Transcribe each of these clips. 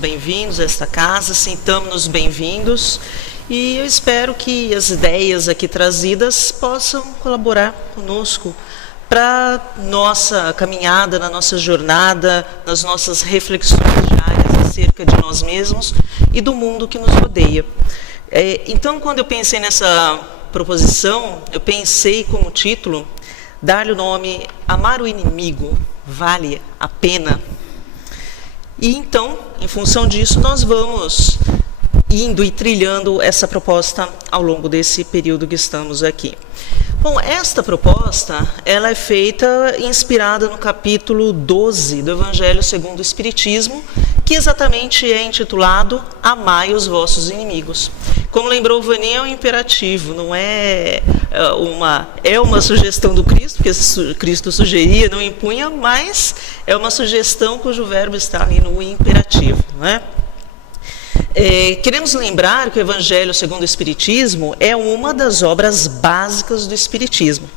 bem-vindos a esta casa, sintamos-nos bem-vindos e eu espero que as ideias aqui trazidas possam colaborar conosco para nossa caminhada, na nossa jornada, nas nossas reflexões diárias acerca de nós mesmos e do mundo que nos rodeia. Então, quando eu pensei nessa proposição, eu pensei como título dar-lhe o nome Amar o Inimigo Vale a Pena. E então, em função disso, nós vamos indo e trilhando essa proposta ao longo desse período que estamos aqui. Bom, esta proposta, ela é feita inspirada no capítulo 12 do Evangelho segundo o Espiritismo, que exatamente é intitulado Amai os vossos inimigos. Como lembrou o Vaninho, é um imperativo, não é uma sugestão do Cristo, porque Cristo sugeria, não impunha, mas é uma sugestão cujo verbo está ali no imperativo, não é? Queremos lembrar que o Evangelho segundo o Espiritismo é uma das obras básicas do Espiritismo.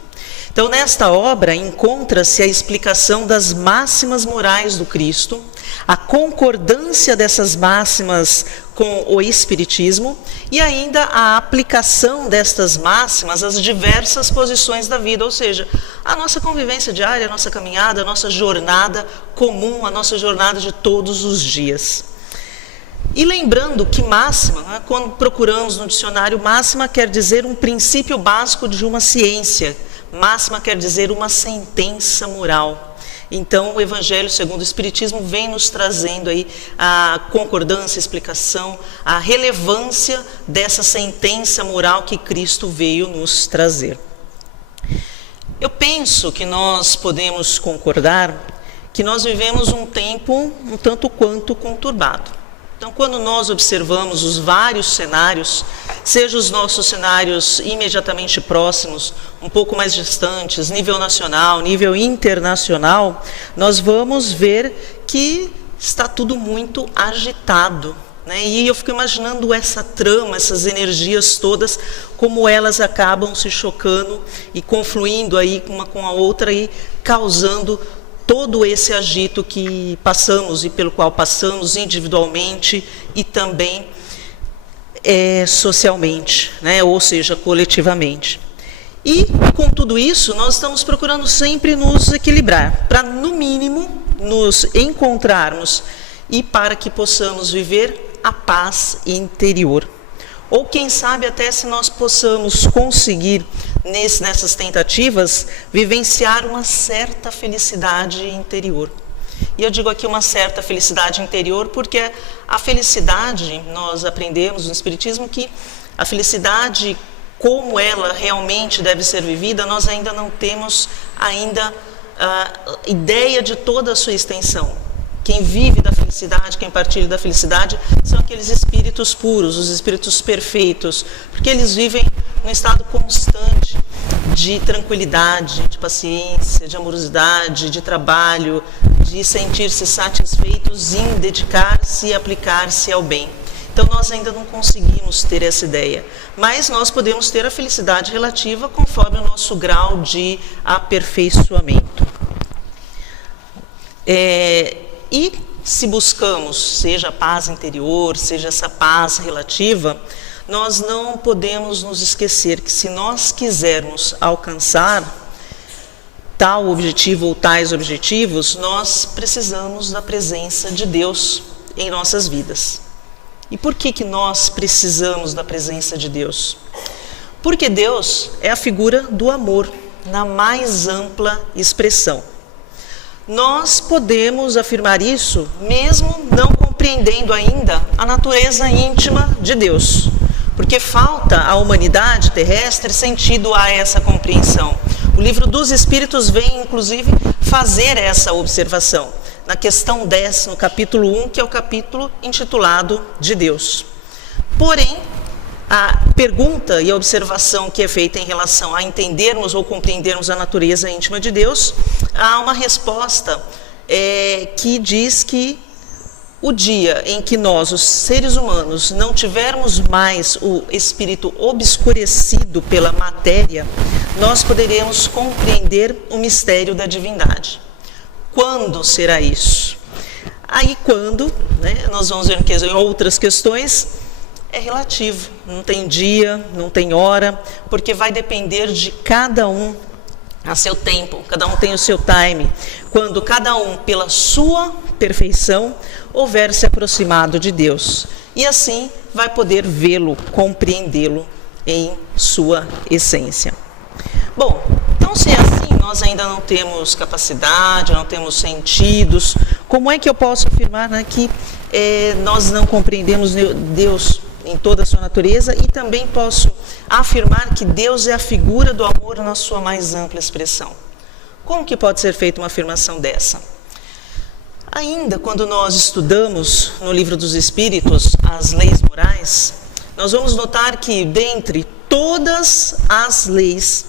Então, nesta obra, encontra-se a explicação das máximas morais do Cristo, a concordância dessas máximas com o Espiritismo e ainda a aplicação destas máximas às diversas posições da vida, ou seja, a nossa convivência diária, a nossa caminhada, a nossa jornada comum, a nossa jornada de todos os dias. E lembrando que máxima, né, quando procuramos no dicionário, máxima quer dizer um princípio básico de uma ciência, máxima quer dizer uma sentença moral. Então, o Evangelho segundo o Espiritismo vem nos trazendo aí a concordância, a explicação, a relevância dessa sentença moral que Cristo veio nos trazer. Eu penso que nós podemos concordar que nós vivemos um tempo um tanto quanto conturbado. Então, quando nós observamos os vários cenários, seja os nossos cenários imediatamente próximos, um pouco mais distantes, nível nacional, nível internacional, nós vamos ver que está tudo muito agitado, né? E eu fico imaginando essa trama, essas energias todas, como elas acabam se chocando e confluindo aí uma com a outra e causando todo esse agito que passamos e pelo qual passamos individualmente e também socialmente, né? Ou seja, coletivamente. E com tudo isso, nós estamos procurando sempre nos equilibrar, para no mínimo nos encontrarmos e para que possamos viver a paz interior. Ou quem sabe até se nós possamos conseguir, nessas tentativas, vivenciar uma certa felicidade interior. E eu digo aqui uma certa felicidade interior porque a felicidade, nós aprendemos no Espiritismo que a felicidade, como ela realmente deve ser vivida, nós ainda não temos ainda a ideia de toda a sua extensão. Quem vive da felicidade, quem partilha da felicidade, são aqueles espíritos puros, os espíritos perfeitos, porque eles vivem num estado constante de tranquilidade, de paciência, de amorosidade, de trabalho, de sentir-se satisfeitos em dedicar-se e aplicar-se ao bem. Então, nós ainda não conseguimos ter essa ideia, mas nós podemos ter a felicidade relativa conforme o nosso grau de aperfeiçoamento. E se buscamos, seja a paz interior, seja essa paz relativa, nós não podemos nos esquecer que se nós quisermos alcançar tal objetivo ou tais objetivos, nós precisamos da presença de Deus em nossas vidas. E por que nós precisamos da presença de Deus? Porque Deus é a figura do amor, na mais ampla expressão. Nós podemos afirmar isso mesmo não compreendendo ainda a natureza íntima de Deus, porque falta à humanidade terrestre sentido a essa compreensão. O Livro dos Espíritos vem, inclusive, fazer essa observação, na questão 10, no capítulo 1, que é o capítulo intitulado de Deus. Porém, a pergunta e a observação que é feita em relação a entendermos ou compreendermos a natureza íntima de Deus, há uma resposta que diz que o dia em que nós, os seres humanos, não tivermos mais o espírito obscurecido pela matéria, nós poderemos compreender o mistério da divindade. Quando será isso? Aí quando, nós vamos ver que em outras questões, é relativo, não tem dia, não tem hora, porque vai depender de cada um a seu tempo, cada um tem o seu time, quando cada um, pela sua perfeição, houver se aproximado de Deus, e assim vai poder vê-lo, compreendê-lo em sua essência. Bom, então se é assim, nós ainda não temos capacidade, não temos sentidos, como é que eu posso afirmar que nós não compreendemos Deus em toda a sua natureza, e também posso afirmar que Deus é a figura do amor na sua mais ampla expressão? Como que pode ser feita uma afirmação dessa? Ainda quando nós estudamos no Livro dos Espíritos as leis morais, nós vamos notar que dentre todas as leis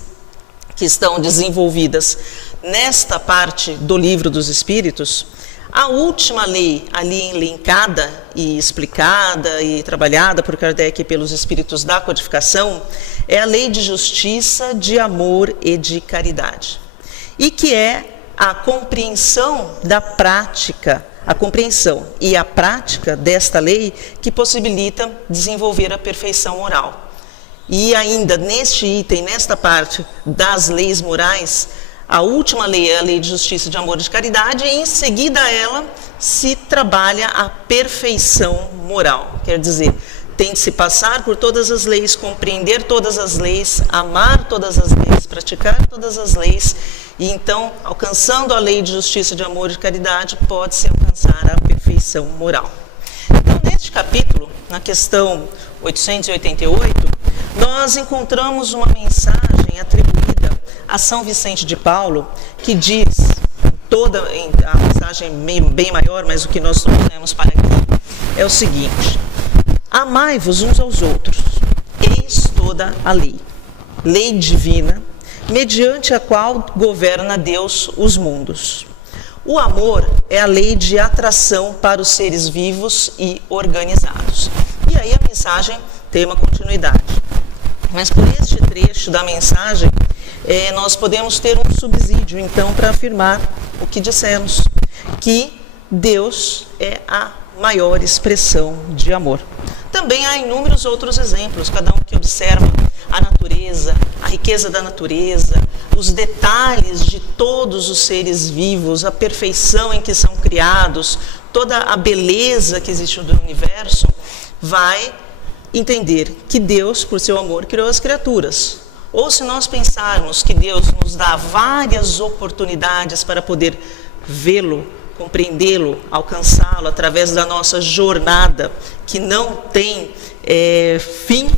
que estão desenvolvidas nesta parte do Livro dos Espíritos, a última lei ali elencada e explicada e trabalhada por Kardec e pelos espíritos da codificação é a lei de justiça, de amor e de caridade. E que é a compreensão da prática, a compreensão e a prática desta lei que possibilita desenvolver a perfeição moral. E ainda neste item, nesta parte das leis morais, a última lei é a lei de justiça, de amor e de caridade, e em seguida a ela se trabalha a perfeição moral. Quer dizer, tem de se passar por todas as leis, compreender todas as leis, amar todas as leis, praticar todas as leis, e então, alcançando a lei de justiça, de amor e de caridade, pode-se alcançar a perfeição moral. Então, neste capítulo, na questão 888, nós encontramos uma mensagem atribuída a São Vicente de Paulo, que diz, a mensagem bem maior, mas o que nós trouxemos para aqui é o seguinte: amai-vos uns aos outros, eis toda a lei, lei divina, mediante a qual governa Deus os mundos. O amor é a lei de atração para os seres vivos e organizados. E aí a mensagem tem uma continuidade. Mas por este trecho da mensagem, nós podemos ter um subsídio, então, para afirmar o que dissemos, que Deus é a maior expressão de amor. Também há inúmeros outros exemplos, cada um que observa a natureza, a riqueza da natureza, os detalhes de todos os seres vivos, a perfeição em que são criados, toda a beleza que existe no universo, vai entender que Deus, por seu amor, criou as criaturas. Ou se nós pensarmos que Deus nos dá várias oportunidades para poder vê-lo, compreendê-lo, alcançá-lo através da nossa jornada, que não tem fim,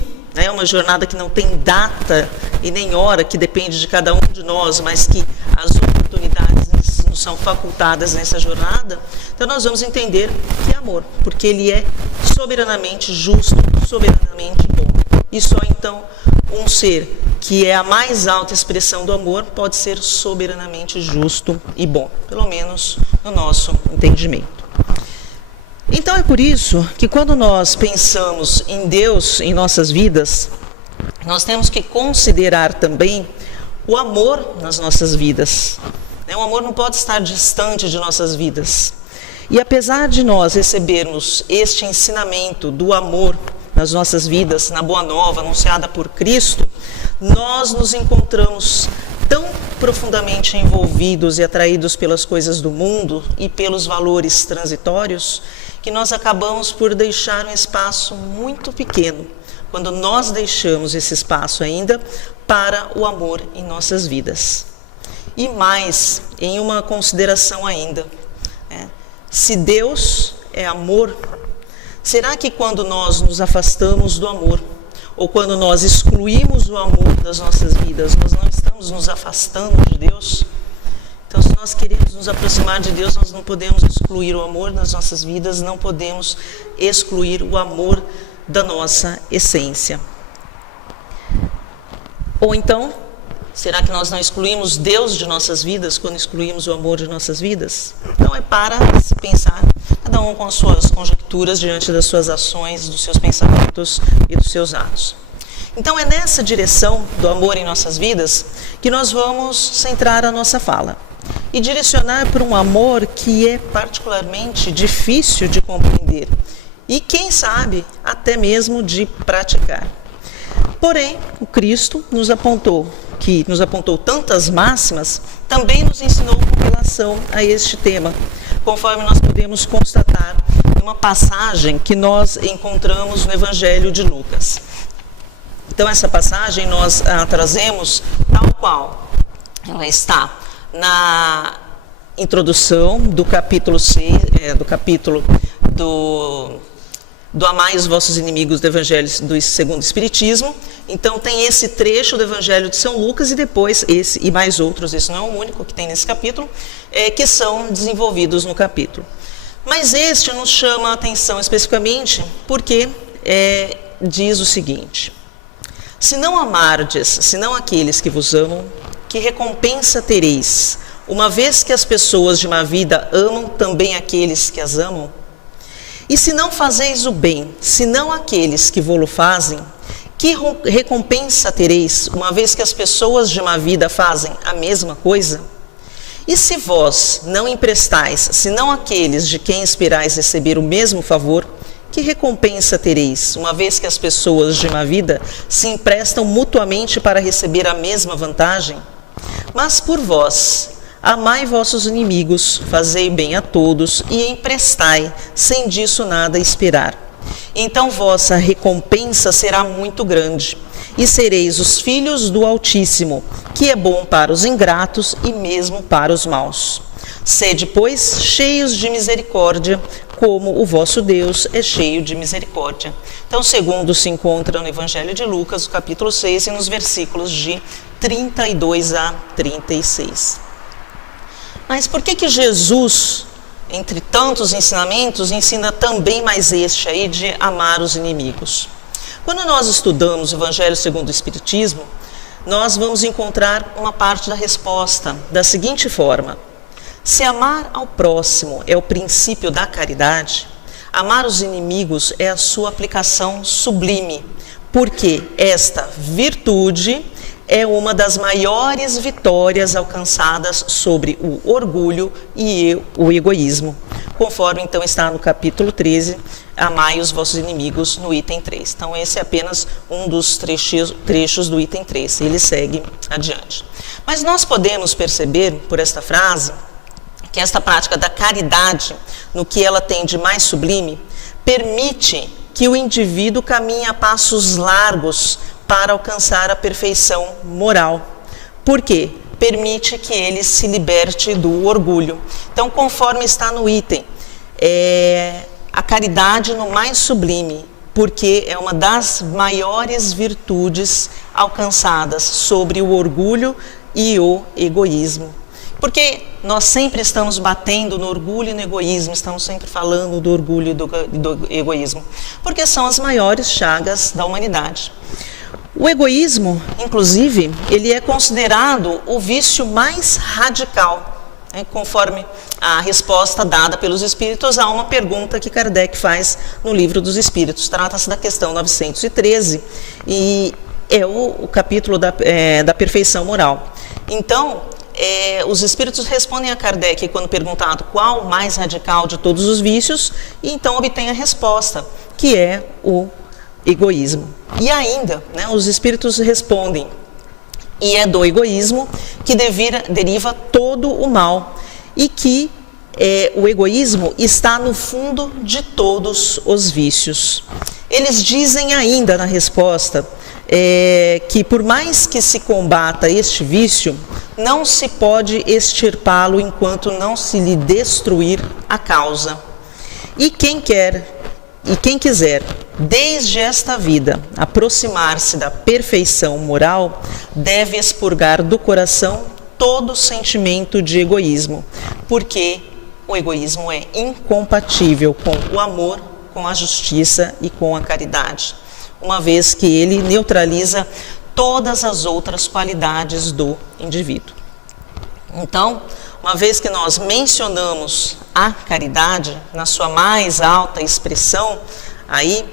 uma jornada que não tem data e nem hora, que depende de cada um de nós, mas que as oportunidades nos são facultadas nessa jornada. Então nós vamos entender que é amor, porque ele é soberanamente justo, soberanamente bom. E só então um ser que é a mais alta expressão do amor pode ser soberanamente justo e bom, pelo menos no nosso entendimento. Então é por isso que quando nós pensamos em Deus em nossas vidas, nós temos que considerar também o amor nas nossas vidas. O amor não pode estar distante de nossas vidas. E apesar de nós recebermos este ensinamento do amor nas nossas vidas, na Boa Nova, anunciada por Cristo, nós nos encontramos tão profundamente envolvidos e atraídos pelas coisas do mundo e pelos valores transitórios, que nós acabamos por deixar um espaço muito pequeno, quando nós deixamos esse espaço ainda para o amor em nossas vidas. E mais, em uma consideração ainda, se Deus é amor, será que quando nós nos afastamos do amor, ou quando nós excluímos o amor das nossas vidas, nós não estamos nos afastando de Deus? Então, se nós queremos nos aproximar de Deus, nós não podemos excluir o amor das nossas vidas, não podemos excluir o amor da nossa essência. Ou então, será que nós não excluímos Deus de nossas vidas quando excluímos o amor de nossas vidas? Então é para se pensar, cada um com as suas conjecturas diante das suas ações, dos seus pensamentos e dos seus atos. Então é nessa direção do amor em nossas vidas que nós vamos centrar a nossa fala. e direcionar para um amor que é particularmente difícil de compreender e, quem sabe, até mesmo de praticar. Porém, o Cristo nos apontou tantas máximas, também nos ensinou com relação a este tema, conforme nós podemos constatar em uma passagem que nós encontramos no Evangelho de Lucas. Então, essa passagem nós trazemos tal qual ela está na introdução do capítulo 6, do Amai os vossos inimigos do Evangelho do Segundo Espiritismo. Então tem esse trecho do Evangelho de São Lucas e depois esse e mais outros, esse não é o único que tem nesse capítulo, que são desenvolvidos no capítulo. Mas este nos chama a atenção especificamente porque diz o seguinte: se não amardes, senão aqueles que vos amam, que recompensa tereis, uma vez que as pessoas de má vida amam também aqueles que as amam? E se não fazeis o bem, senão aqueles que vô-lo fazem, que recompensa tereis, uma vez que as pessoas de má vida fazem a mesma coisa? E se vós não emprestais, senão aqueles de quem esperais receber o mesmo favor, que recompensa tereis, uma vez que as pessoas de má vida se emprestam mutuamente para receber a mesma vantagem? Mas por vós, amai vossos inimigos, fazei bem a todos e emprestai, sem disso nada esperar. Então vossa recompensa será muito grande, e sereis os filhos do Altíssimo, que é bom para os ingratos e mesmo para os maus. Sede, pois, cheios de misericórdia, como o vosso Deus é cheio de misericórdia. Então, segundo se encontra no Evangelho de Lucas, no capítulo 6, e nos versículos de 32 a 36. Mas por que Jesus, entre tantos ensinamentos, ensina também mais este aí de amar os inimigos? Quando nós estudamos o Evangelho segundo o Espiritismo, nós vamos encontrar uma parte da resposta da seguinte forma: se amar ao próximo é o princípio da caridade, amar os inimigos é a sua aplicação sublime, porque esta virtude é uma das maiores vitórias alcançadas sobre o orgulho e o egoísmo, conforme então está no capítulo 13, amai os vossos inimigos, no item 3. Então esse é apenas um dos trechos do item 3, ele segue adiante. Mas nós podemos perceber por esta frase que esta prática da caridade, no que ela tem de mais sublime, permite que o indivíduo caminhe a passos largos para alcançar a perfeição moral. Por quê? Permite que ele se liberte do orgulho. Então, conforme está no item, a caridade no mais sublime, porque é uma das maiores virtudes alcançadas sobre o orgulho e o egoísmo. Porque nós sempre estamos batendo no orgulho e no egoísmo, estamos sempre falando do orgulho e do egoísmo, porque são as maiores chagas da humanidade. O egoísmo, inclusive, ele é considerado o vício mais radical, conforme a resposta dada pelos Espíritos a uma pergunta que Kardec faz no Livro dos Espíritos. Trata-se da questão 913 e é o capítulo da perfeição moral. Então, os Espíritos respondem a Kardec quando perguntado qual o mais radical de todos os vícios, e então obtém a resposta, que é o egoísmo. E ainda, os Espíritos respondem: e é do egoísmo que deriva todo o mal, e que o egoísmo está no fundo de todos os vícios. Eles dizem ainda na resposta que por mais que se combata este vício, não se pode extirpá-lo enquanto não se lhe destruir a causa. E quem quiser, desde esta vida, aproximar-se da perfeição moral, deve expurgar do coração todo sentimento de egoísmo, porque o egoísmo é incompatível com o amor, com a justiça e com a caridade, uma vez que ele neutraliza todas as outras qualidades do indivíduo. Então, uma vez que nós mencionamos a caridade na sua mais alta expressão, aí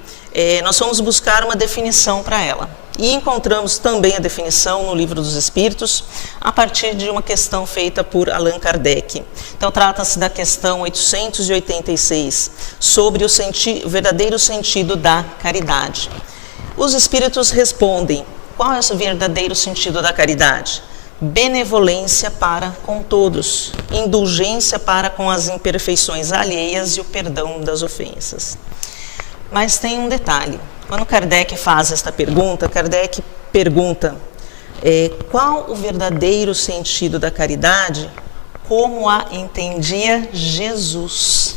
nós vamos buscar uma definição para ela. E encontramos também a definição no Livro dos Espíritos, a partir de uma questão feita por Allan Kardec. Então, trata-se da questão 886, sobre o verdadeiro sentido da caridade. Os Espíritos respondem: qual é o verdadeiro sentido da caridade? Benevolência para com todos, indulgência para com as imperfeições alheias e o perdão das ofensas. Mas tem um detalhe. Quando Kardec faz esta pergunta, Kardec pergunta qual o verdadeiro sentido da caridade, como a entendia Jesus.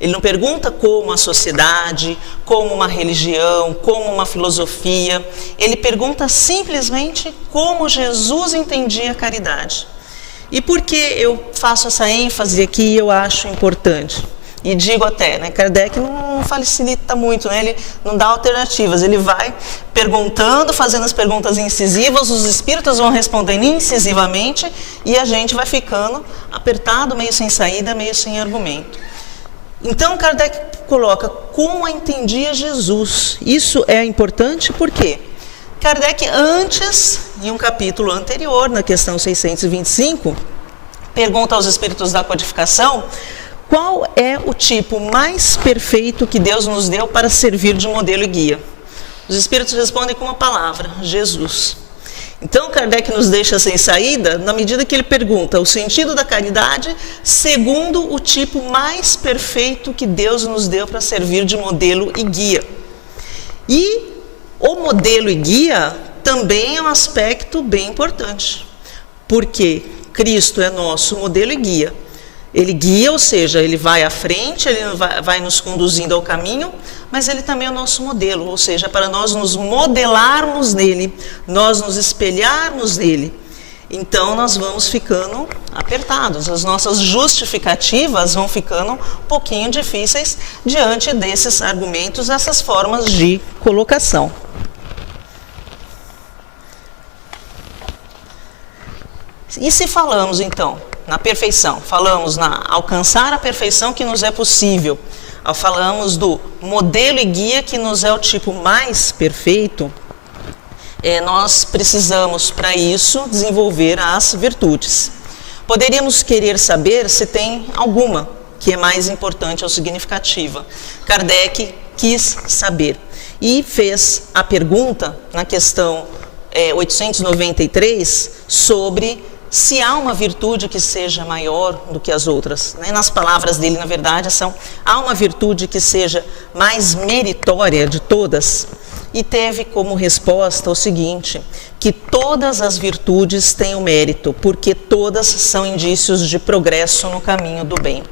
Ele não pergunta como a sociedade, como uma religião, como uma filosofia. Ele pergunta simplesmente como Jesus entendia a caridade. E por que eu faço essa ênfase aqui e eu acho importante? E digo até, Kardec não facilita muito, ele não dá alternativas, ele vai perguntando, fazendo as perguntas incisivas, os espíritos vão respondendo incisivamente e a gente vai ficando apertado, meio sem saída, meio sem argumento. Então Kardec coloca como entendia Jesus. Isso é importante porque Kardec antes, em um capítulo anterior, na questão 625, pergunta aos espíritos da codificação: qual é o tipo mais perfeito que Deus nos deu para servir de modelo e guia? Os espíritos respondem com uma palavra: Jesus. Então Kardec nos deixa sem saída na medida que ele pergunta o sentido da caridade segundo o tipo mais perfeito que Deus nos deu para servir de modelo e guia. E o modelo e guia também é um aspecto bem importante, porque Cristo é nosso modelo e guia. Ele guia, ou seja, ele vai à frente, ele vai nos conduzindo ao caminho, mas ele também é o nosso modelo, ou seja, para nós nos modelarmos nele, nós nos espelharmos nele. Então nós vamos ficando apertados, as nossas justificativas vão ficando um pouquinho difíceis diante desses argumentos, dessas formas de colocação. E se falamos então na perfeição, falamos na alcançar a perfeição que nos é possível, falamos do modelo e guia que nos é o tipo mais perfeito, nós precisamos para isso desenvolver as virtudes. Poderíamos querer saber se tem alguma que é mais importante ou significativa. Kardec quis saber e fez a pergunta na questão 893 sobre se há uma virtude que seja maior do que as outras. Nas palavras dele, na verdade, há uma virtude que seja mais meritória de todas? E teve como resposta o seguinte: que todas as virtudes têm o mérito, porque todas são indícios de progresso no caminho do bem.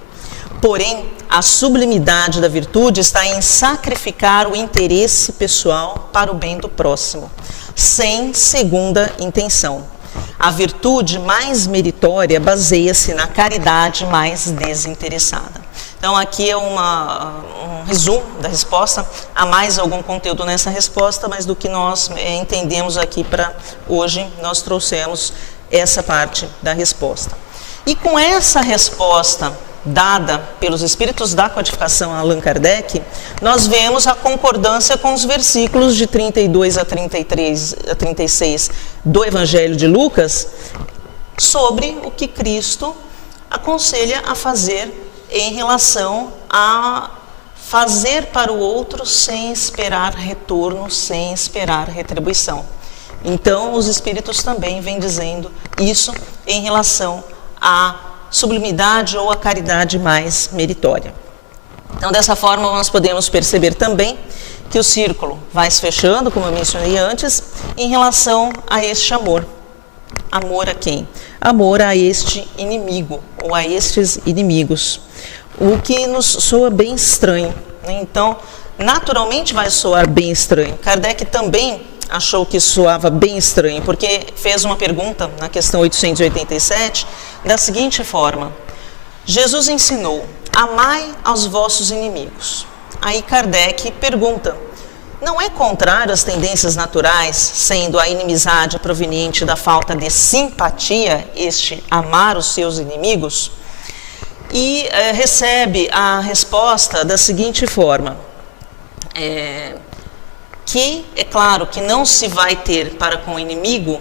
Porém, a sublimidade da virtude está em sacrificar o interesse pessoal para o bem do próximo, sem segunda intenção. A virtude mais meritória baseia-se na caridade mais desinteressada. Então aqui é um resumo da resposta. Há mais algum conteúdo nessa resposta, mas do que nós entendemos aqui para hoje, nós trouxemos essa parte da resposta. E com essa resposta dada pelos espíritos da codificação Allan Kardec, nós vemos a concordância com os versículos de 32 a 36 do Evangelho de Lucas sobre o que Cristo aconselha a fazer em relação a fazer para o outro sem esperar retorno, sem esperar retribuição. Então, os espíritos também vêm dizendo isso em relação à sublimidade ou a caridade mais meritória. Então, dessa forma, nós podemos perceber também que o círculo vai se fechando, como eu mencionei antes, em relação a este amor. Amor a quem? Amor a este inimigo, ou a estes inimigos. O que nos soa bem estranho, né? Então, naturalmente vai soar bem estranho. Kardec também achou que soava bem estranho, porque fez uma pergunta na questão 887, da seguinte forma: Jesus ensinou, amai aos vossos inimigos. Aí Kardec pergunta, não é contrário às tendências naturais, sendo a inimizade proveniente da falta de simpatia, este amar os seus inimigos? E recebe a resposta da seguinte forma, que é claro que não se vai ter para com o inimigo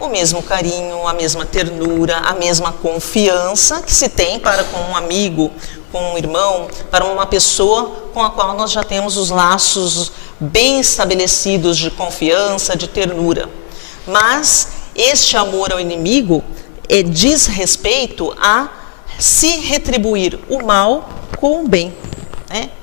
o mesmo carinho, a mesma ternura, a mesma confiança que se tem para com um amigo, com um irmão, para uma pessoa com a qual nós já temos os laços bem estabelecidos de confiança, de ternura. Mas este amor ao inimigo diz respeito a se retribuir o mal com o bem.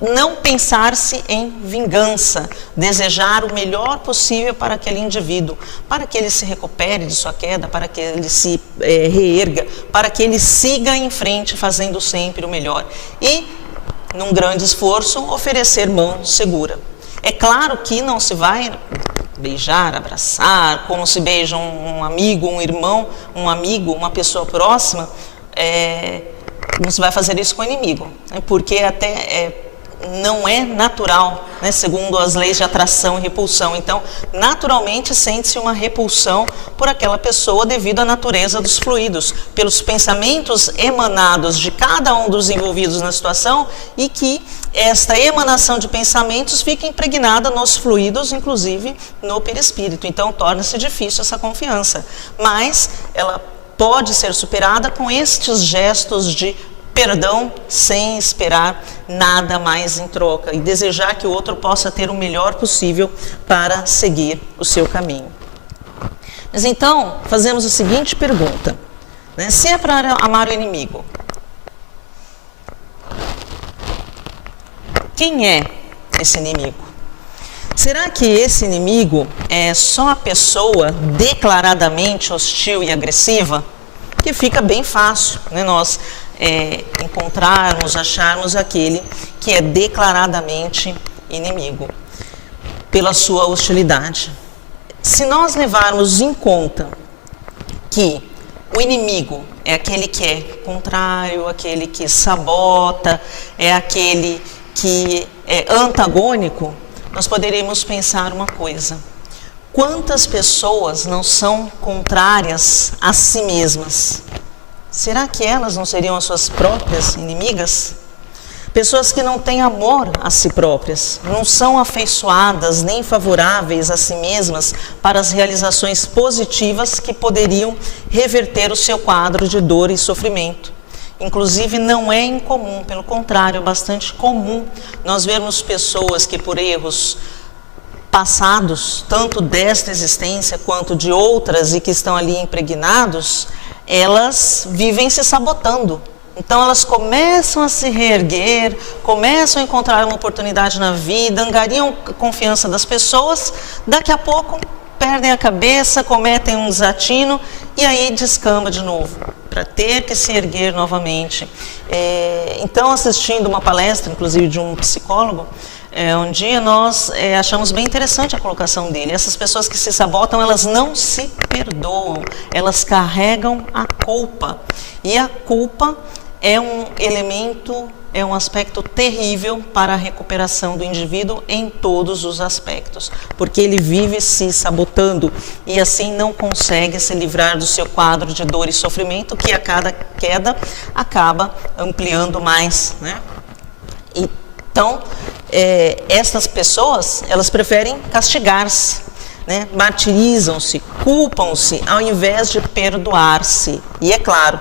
Não pensar-se em vingança, desejar o melhor possível para aquele indivíduo, para que ele se recupere de sua queda, para que ele se reerga, para que ele siga em frente fazendo sempre o melhor e, num grande esforço, oferecer mão segura. É claro que não se vai beijar, abraçar, como se beija um amigo, um irmão, um amigo, uma pessoa próxima, não se vai fazer isso com o inimigo, porque até não é natural, segundo as leis de atração e repulsão. Então, naturalmente sente-se uma repulsão por aquela pessoa devido à natureza dos fluidos, pelos pensamentos emanados de cada um dos envolvidos na situação e que esta emanação de pensamentos fica impregnada nos fluidos, inclusive no perispírito. Então, torna-se difícil essa confiança, mas ela pode ser superada com estes gestos de perdão sem esperar nada mais em troca e desejar que o outro possa ter o melhor possível para seguir o seu caminho. Mas então, fazemos a seguinte pergunta, se é para amar o inimigo, quem é esse inimigo? Será que esse inimigo é só a pessoa declaradamente hostil e agressiva? Que fica bem fácil, nós encontrarmos, acharmos aquele que é declaradamente inimigo pela sua hostilidade. Se nós levarmos em conta que o inimigo é aquele que é contrário, aquele que sabota, é aquele que é antagônico, nós poderíamos pensar uma coisa: quantas pessoas não são contrárias a si mesmas? Será que elas não seriam as suas próprias inimigas? Pessoas que não têm amor a si próprias, não são afeiçoadas nem favoráveis a si mesmas para as realizações positivas que poderiam reverter o seu quadro de dor e sofrimento. Inclusive, não é incomum, pelo contrário, é bastante comum nós vermos pessoas que por erros passados, tanto desta existência quanto de outras e que estão ali impregnados, elas vivem se sabotando. Então elas começam a se reerguer, começam a encontrar uma oportunidade na vida, angariam a confiança das pessoas, daqui a pouco perdem a cabeça, cometem um desatino e aí descamba de novo, para ter que se erguer novamente. Então, assistindo uma palestra, inclusive de um psicólogo, um dia nós achamos bem interessante a colocação dele. Essas pessoas que se sabotam, elas não se perdoam, elas carregam a culpa. E a culpa é um elemento, é um aspecto terrível para a recuperação do indivíduo em todos os aspectos, porque ele vive se sabotando e assim não consegue se livrar do seu quadro de dor e sofrimento, que a cada queda acaba ampliando mais, Então, estas pessoas, elas preferem castigar-se, martirizam-se, culpam-se, ao invés de perdoar-se. E é claro,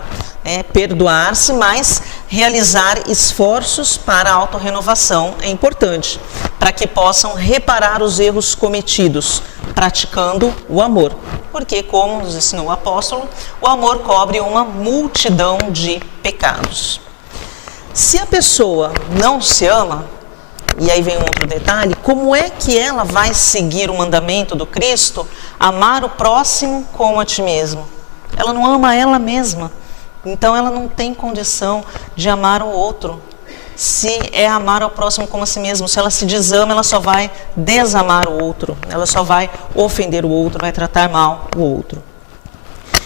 perdoar-se, mas realizar esforços para a autorrenovação é importante, para que possam reparar os erros cometidos, praticando o amor. Porque, como nos ensinou o apóstolo, o amor cobre uma multidão de pecados. Se a pessoa não se ama, e aí vem um outro detalhe, como é que ela vai seguir o mandamento do Cristo, amar o próximo como a ti mesmo? Ela não ama ela mesma, então ela não tem condição de amar o outro. Se é amar ao próximo como a si mesmo, se ela se desama, ela só vai desamar o outro, ela só vai ofender o outro, vai tratar mal o outro.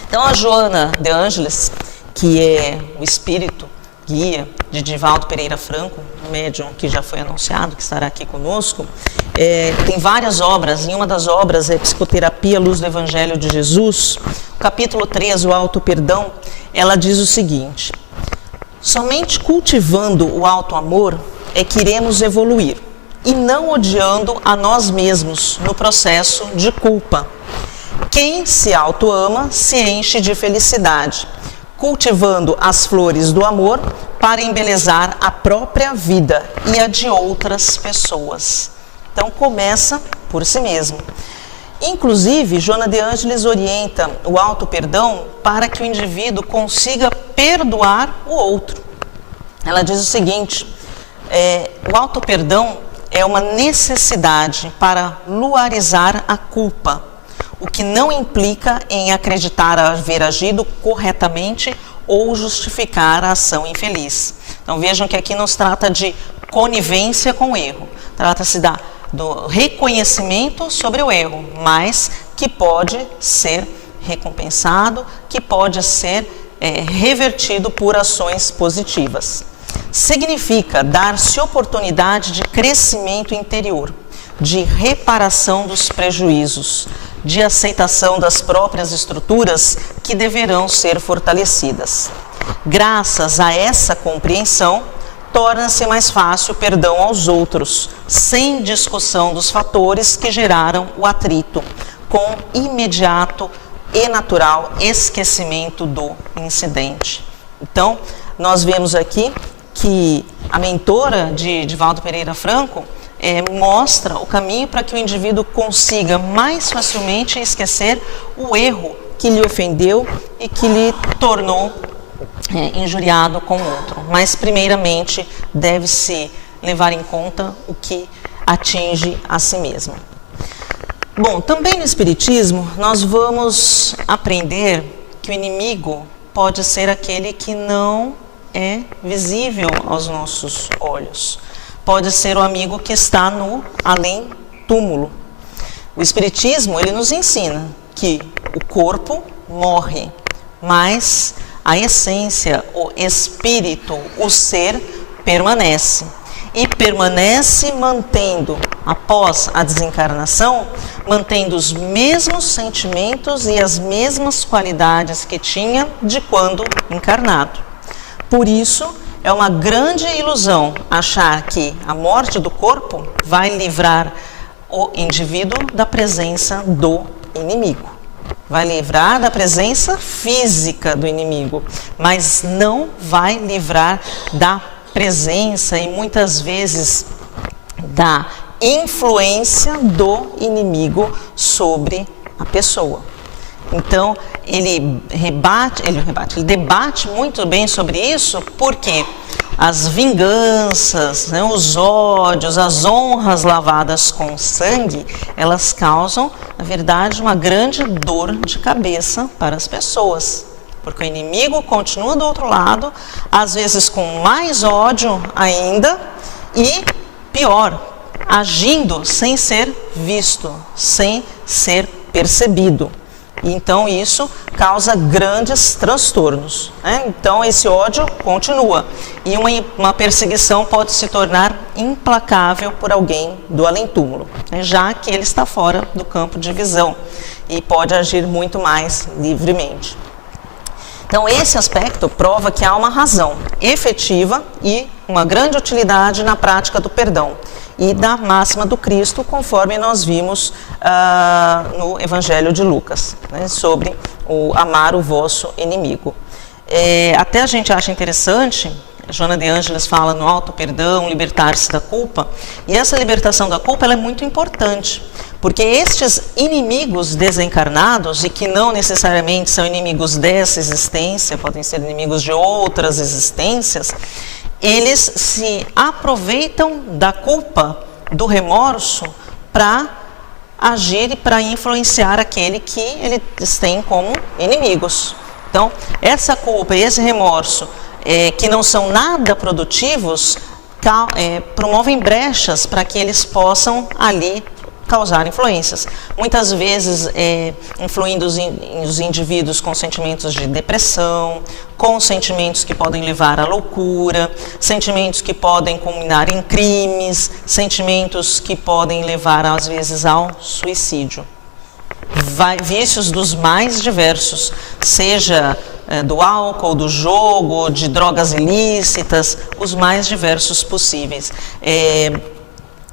Então a Joana de Ângeles, que é o espírito guia de Divaldo Pereira Franco, médium que já foi anunciado, que estará aqui conosco, tem várias obras. Em uma das obras é Psicoterapia à Luz do Evangelho de Jesus, capítulo 3, o Auto Perdão, ela diz o seguinte: somente cultivando o auto-amor é que iremos evoluir. e não odiando a nós mesmos no processo de culpa. Quem se auto-ama se enche de felicidade, cultivando as flores do amor para embelezar a própria vida e a de outras pessoas. Então começa por si mesmo. Inclusive, Joana de Ângeles orienta o auto-perdão para que o indivíduo consiga perdoar o outro. Ela diz o seguinte, o auto-perdão é uma necessidade para luarizar a culpa, o que não implica em acreditar haver agido corretamente ou justificar a ação infeliz. Então vejam que aqui não se trata de conivência com o erro, trata-se do reconhecimento sobre o erro, mas que pode ser recompensado, que pode ser revertido por ações positivas. Significa dar-se oportunidade de crescimento interior, de reparação dos prejuízos, de aceitação das próprias estruturas que deverão ser fortalecidas. Graças a essa compreensão, torna-se mais fácil o perdão aos outros, sem discussão dos fatores que geraram o atrito, com imediato e natural esquecimento do incidente. Então, nós vemos aqui que a mentora de Divaldo Pereira Franco mostra o caminho para que o indivíduo consiga mais facilmente esquecer o erro que lhe ofendeu e que lhe tornou injuriado com o outro. Mas, primeiramente, deve-se levar em conta o que atinge a si mesmo. Bom, também no Espiritismo, nós vamos aprender que o inimigo pode ser aquele que não é visível aos nossos olhos. Pode ser o amigo que está no além-túmulo. O Espiritismo, ele nos ensina que o corpo morre, mas a essência, o espírito, o ser, permanece. E permanece mantendo, após a desencarnação, mantendo os mesmos sentimentos e as mesmas qualidades que tinha de quando encarnado. Por isso, é uma grande ilusão achar que a morte do corpo vai livrar o indivíduo da presença do inimigo. Vai livrar da presença física do inimigo, mas não vai livrar da presença e muitas vezes da influência do inimigo sobre a pessoa. Então, ele debate muito bem sobre isso, porque as vinganças, né, os ódios, as honras lavadas com sangue, elas causam, na verdade, uma grande dor de cabeça para as pessoas. Porque o inimigo continua do outro lado, às vezes com mais ódio ainda e, pior, agindo sem ser visto, sem ser percebido. Então isso causa grandes transtornos, né? Então esse ódio continua e uma perseguição pode se tornar implacável por alguém do além-túmulo, né? Já que ele está fora do campo de visão e pode agir muito mais livremente. Então esse aspecto prova que há uma razão efetiva e uma grande utilidade na prática do perdão e da máxima do Cristo, conforme nós vimos no Evangelho de Lucas, né, sobre o amar o vosso inimigo. Até a gente acha interessante, Joana de Ângeles fala no auto-perdão, libertar-se da culpa, e essa libertação da culpa ela é muito importante, porque estes inimigos desencarnados, e que não necessariamente são inimigos dessa existência, podem ser inimigos de outras existências, eles se aproveitam da culpa, do remorso, para agir e para influenciar aquele que eles têm como inimigos. Então, essa culpa e esse remorso, que não são nada produtivos, promovem brechas para que eles possam ali causar influências. Muitas vezes influindo os indivíduos com sentimentos de depressão, com sentimentos que podem levar à loucura, sentimentos que podem culminar em crimes, sentimentos que podem levar às vezes ao suicídio. Vícios dos mais diversos, seja do álcool, do jogo, de drogas ilícitas, os mais diversos possíveis.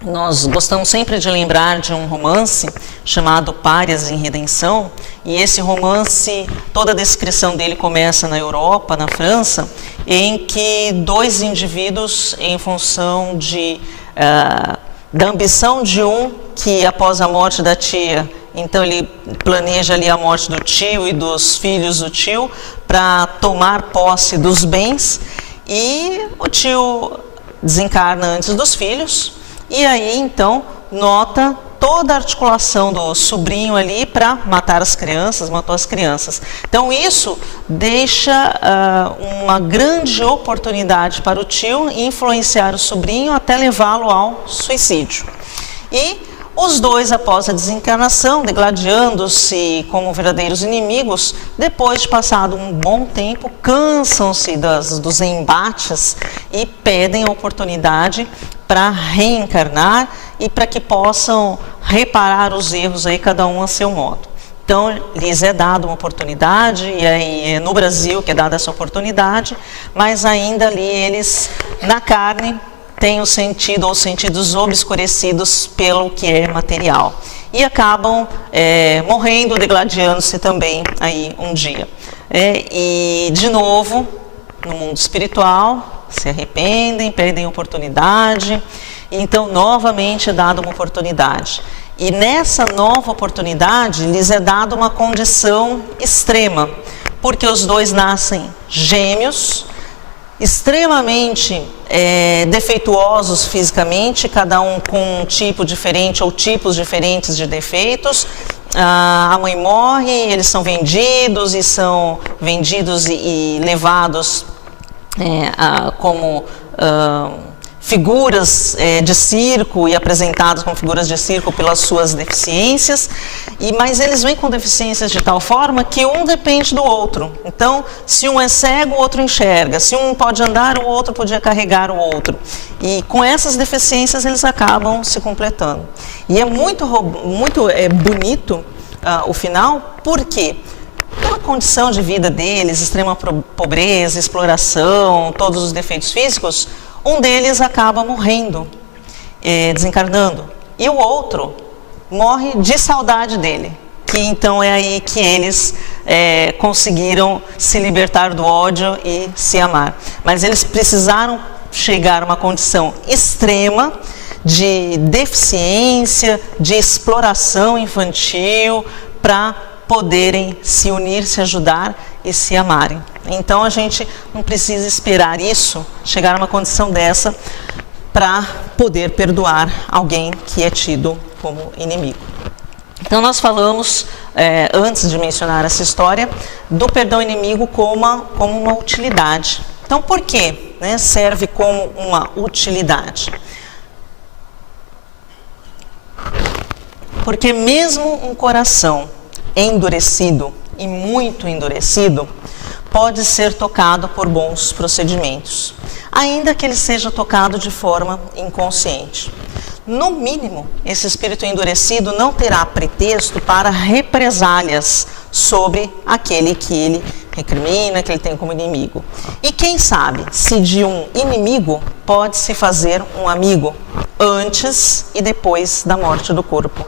nós gostamos sempre de lembrar de um romance chamado Párias em Redenção, e esse romance, toda a descrição dele começa na Europa, na França, em que dois indivíduos, em função da ambição de um, que após a morte da tia, então ele planeja ali a morte do tio e dos filhos do tio, para tomar posse dos bens, e o tio desencarna antes dos filhos, e aí então nota toda a articulação do sobrinho ali para matar as crianças, matou as crianças. Então isso deixa uma grande oportunidade para o tio influenciar o sobrinho até levá-lo ao suicídio. E os dois, após a desencarnação, degladiando-se como verdadeiros inimigos, depois de passado um bom tempo, cansam-se dos embates e pedem a oportunidade para reencarnar e para que possam reparar os erros aí, cada um a seu modo. Então, lhes é dada uma oportunidade, e aí é no Brasil que é dada essa oportunidade, mas ainda ali eles, na carne, têm o sentido ou sentidos obscurecidos pelo que é material. E acabam morrendo, degladiando-se também aí um dia. E, de novo, no mundo espiritual, se arrependem, perdem a oportunidade, então novamente é dada uma oportunidade. E nessa nova oportunidade lhes é dada uma condição extrema, porque os dois nascem gêmeos, extremamente defeituosos fisicamente, cada um com um tipo diferente ou tipos diferentes de defeitos. A mãe morre, eles são vendidos e levados como figuras de circo e apresentados como figuras de circo pelas suas deficiências, mas eles vêm com deficiências de tal forma que um depende do outro. Então, se um é cego, o outro enxerga. Se um pode andar, o outro podia carregar o outro. E com essas deficiências eles acabam se completando. E é muito bonito o final, porque pela condição de vida deles, extrema pobreza, exploração, todos os defeitos físicos, um deles acaba morrendo, desencarnando, e o outro morre de saudade dele, que então é aí que eles conseguiram se libertar do ódio e se amar. Mas eles precisaram chegar a uma condição extrema de deficiência, de exploração infantil, para poderem se unir, se ajudar e se amarem. Então a gente não precisa esperar isso, chegar a uma condição dessa, para poder perdoar alguém que é tido como inimigo. Então nós falamos, antes de mencionar essa história, do perdão inimigo como uma utilidade. Então por que serve como uma utilidade? Porque mesmo um coração endurecido e muito endurecido pode ser tocado por bons procedimentos, ainda que ele seja tocado de forma inconsciente. No mínimo, esse espírito endurecido não terá pretexto para represálias sobre aquele que ele recrimina, que ele tem como inimigo. E quem sabe, se de um inimigo pode-se fazer um amigo antes e depois da morte do corpo.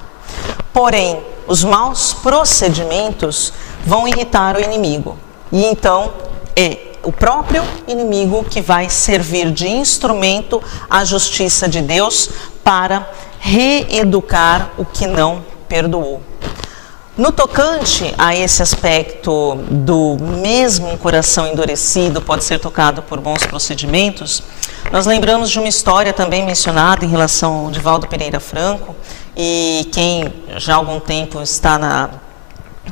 Porém, os maus procedimentos vão irritar o inimigo. E então é o próprio inimigo que vai servir de instrumento à justiça de Deus para reeducar o que não perdoou. No tocante a esse aspecto do mesmo coração endurecido pode ser tocado por bons procedimentos, nós lembramos de uma história também mencionada em relação ao Divaldo Pereira Franco, e quem já há algum tempo está na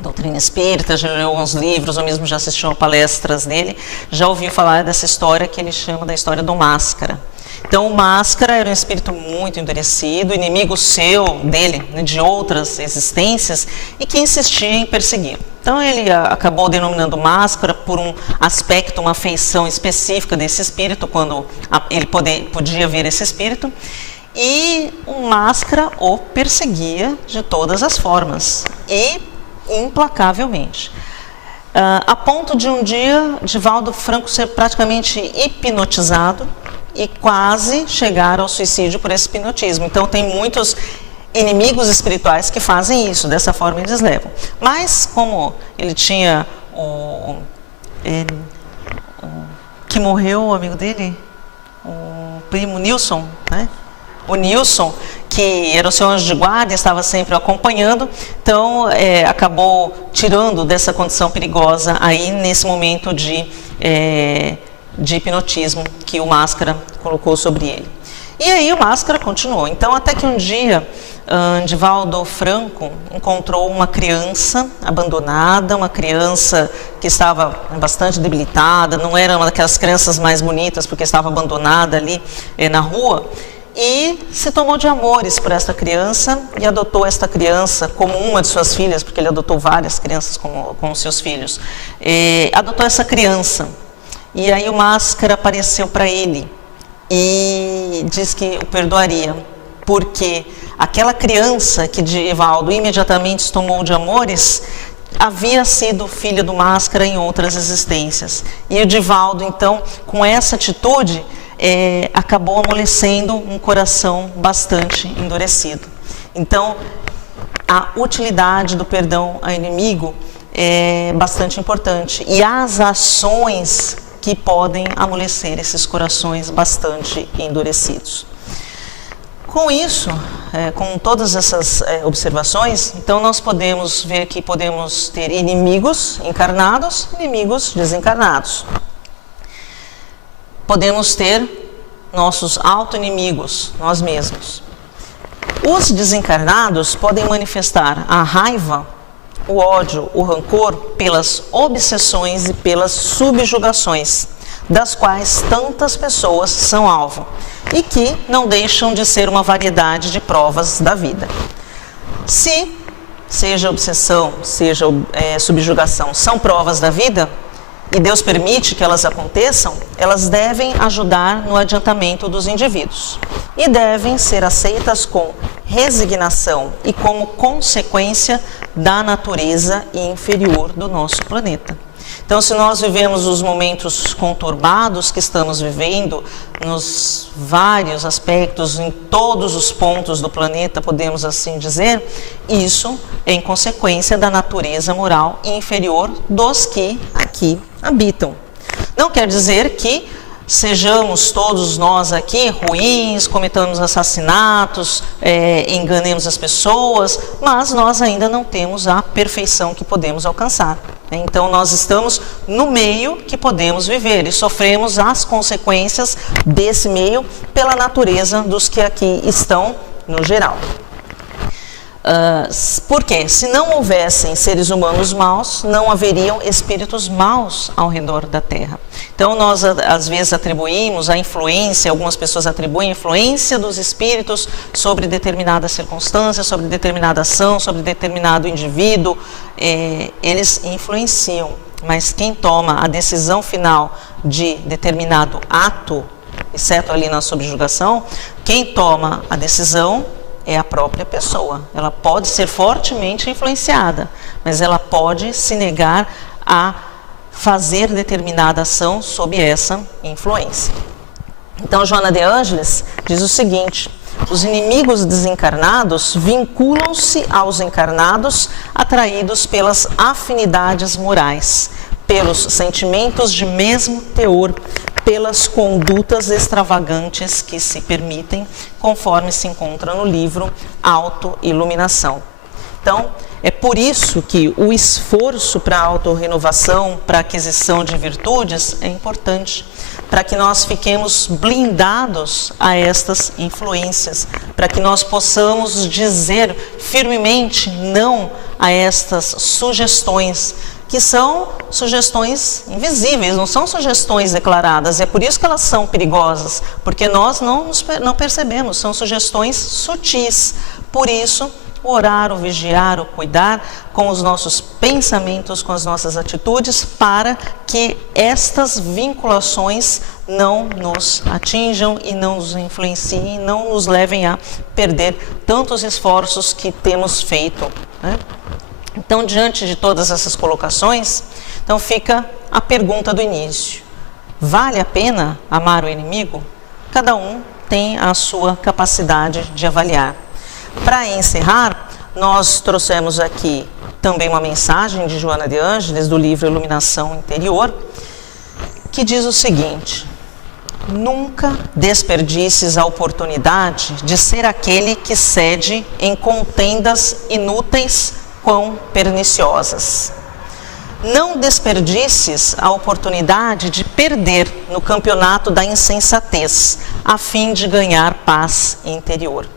doutrina espírita, já leu alguns livros, ou mesmo já assistiu a palestras dele, já ouviu falar dessa história que ele chama da história do Máscara. Então o Máscara era um espírito muito endurecido, inimigo dele, de outras existências, e que insistia em persegui-lo. Então ele acabou denominando Máscara por um aspecto, uma feição específica desse espírito, quando ele podia ver esse espírito, e o Máscara o perseguia de todas as formas, e implacavelmente. A ponto de um dia Divaldo Franco ser praticamente hipnotizado e quase chegar ao suicídio por esse hipnotismo. Então tem muitos inimigos espirituais que fazem isso, dessa forma eles levam. Mas como ele tinha que morreu, o amigo dele, o primo Nilson, né? O Nilson, que era o seu anjo de guarda, estava sempre acompanhando, então acabou tirando dessa condição perigosa aí nesse momento de hipnotismo que o Máscara colocou sobre ele. E aí o Máscara continuou. Então até que um dia Divaldo Franco encontrou uma criança abandonada, uma criança que estava bastante debilitada, não era uma daquelas crianças mais bonitas porque estava abandonada ali na rua, e se tomou de amores por esta criança e adotou esta criança como uma de suas filhas, porque ele adotou várias crianças como seus filhos. Adotou essa criança e aí o Máscara apareceu para ele e disse que o perdoaria, porque aquela criança que Divaldo imediatamente se tomou de amores havia sido filha do Máscara em outras existências. E o Divaldo, então, com essa atitude, acabou amolecendo um coração bastante endurecido. Então, a utilidade do perdão ao inimigo é bastante importante. E as ações que podem amolecer esses corações bastante endurecidos. Com isso, com todas essas observações, então nós podemos ver que podemos ter inimigos encarnados, inimigos desencarnados. Podemos ter nossos auto-inimigos, nós mesmos. Os desencarnados podem manifestar a raiva, o ódio, o rancor pelas obsessões e pelas subjugações, das quais tantas pessoas são alvo, e que não deixam de ser uma variedade de provas da vida. Se, seja obsessão, seja subjugação, são provas da vida, e Deus permite que elas aconteçam, elas devem ajudar no adiantamento dos indivíduos e devem ser aceitas com resignação e como consequência da natureza inferior do nosso planeta. Então, se nós vivemos os momentos conturbados que estamos vivendo, nos vários aspectos, em todos os pontos do planeta, podemos assim dizer, isso é em consequência da natureza moral inferior dos que aqui habitam. Não quer dizer que sejamos todos nós aqui ruins, cometamos assassinatos, enganemos as pessoas, mas nós ainda não temos a perfeição que podemos alcançar. Então nós estamos no meio que podemos viver e sofremos as consequências desse meio pela natureza dos que aqui estão no geral. Porque se não houvessem seres humanos maus, não haveriam espíritos maus ao redor da Terra. Então nós às vezes atribuímos a influência, algumas pessoas atribuem a influência dos espíritos sobre determinada circunstância, sobre determinada ação, sobre determinado indivíduo. Eles influenciam, mas quem toma a decisão final de determinado ato, exceto ali na subjugação, quem toma a decisão é a própria pessoa. Ela pode ser fortemente influenciada, mas ela pode se negar a fazer determinada ação sob essa influência. Então, Joana de Ângeles diz o seguinte: os inimigos desencarnados vinculam-se aos encarnados atraídos pelas afinidades morais, pelos sentimentos de mesmo teor, pelas condutas extravagantes que se permitem, conforme se encontra no livro Autoiluminação. Então, é por isso que o esforço para a autorrenovação, para a aquisição de virtudes é importante, para que nós fiquemos blindados a estas influências, para que nós possamos dizer firmemente não a estas sugestões, que são sugestões invisíveis, não são sugestões declaradas. É por isso que elas são perigosas, porque nós não percebemos, são sugestões sutis. Por isso, o orar, o vigiar, o cuidar com os nossos pensamentos, com as nossas atitudes, para que estas vinculações não nos atinjam e não nos influenciem, não nos levem a perder tantos esforços que temos feito, né? Então, diante de todas essas colocações, então fica a pergunta do início: vale a pena amar o inimigo? cada um tem a sua capacidade de avaliar. Para encerrar, nós trouxemos aqui também uma mensagem de Joana de Ângeles, do livro Iluminação Interior, que diz o seguinte: nunca desperdices a oportunidade de ser aquele que cede em contendas inúteis quão perniciosas. Não desperdices a oportunidade de perder no campeonato da insensatez, a fim de ganhar paz interior.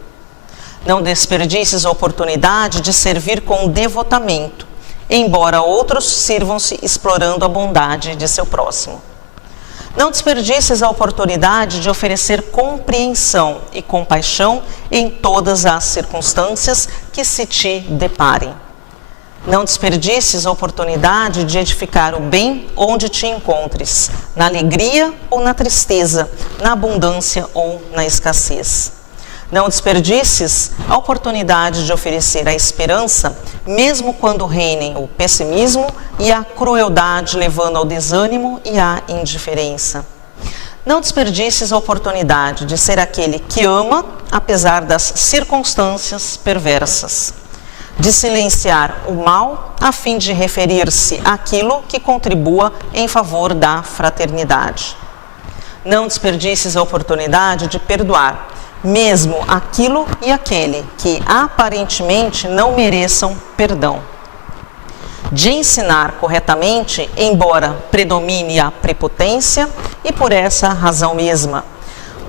Não desperdices a oportunidade de servir com devotamento, embora outros sirvam-se explorando a bondade de seu próximo. Não desperdices a oportunidade de oferecer compreensão e compaixão em todas as circunstâncias que se te deparem. Não desperdices a oportunidade de edificar o bem onde te encontres, na alegria ou na tristeza, na abundância ou na escassez. Não desperdices a oportunidade de oferecer a esperança, mesmo quando reinem o pessimismo e a crueldade, levando ao desânimo e à indiferença. Não desperdices a oportunidade de ser aquele que ama, apesar das circunstâncias perversas. De silenciar o mal, a fim de referir-se àquilo que contribua em favor da fraternidade. Não desperdices a oportunidade de perdoar, mesmo aquilo e aquele que aparentemente não mereçam perdão. De ensinar corretamente, embora predomine a prepotência, e por essa razão mesma,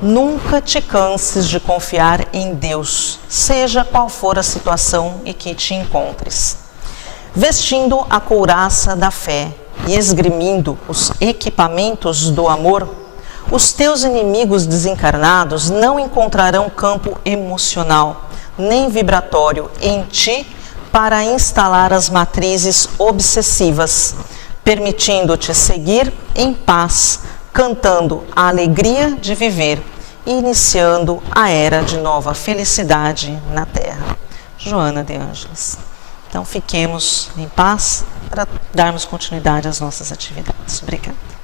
nunca te canses de confiar em Deus, seja qual for a situação em que te encontres. Vestindo a couraça da fé e esgrimindo os equipamentos do amor, os teus inimigos desencarnados não encontrarão campo emocional, nem vibratório em ti para instalar as matrizes obsessivas, permitindo-te seguir em paz, cantando a alegria de viver e iniciando a era de nova felicidade na Terra. Joana de Ângeles. Então, fiquemos em paz para darmos continuidade às nossas atividades. Obrigada.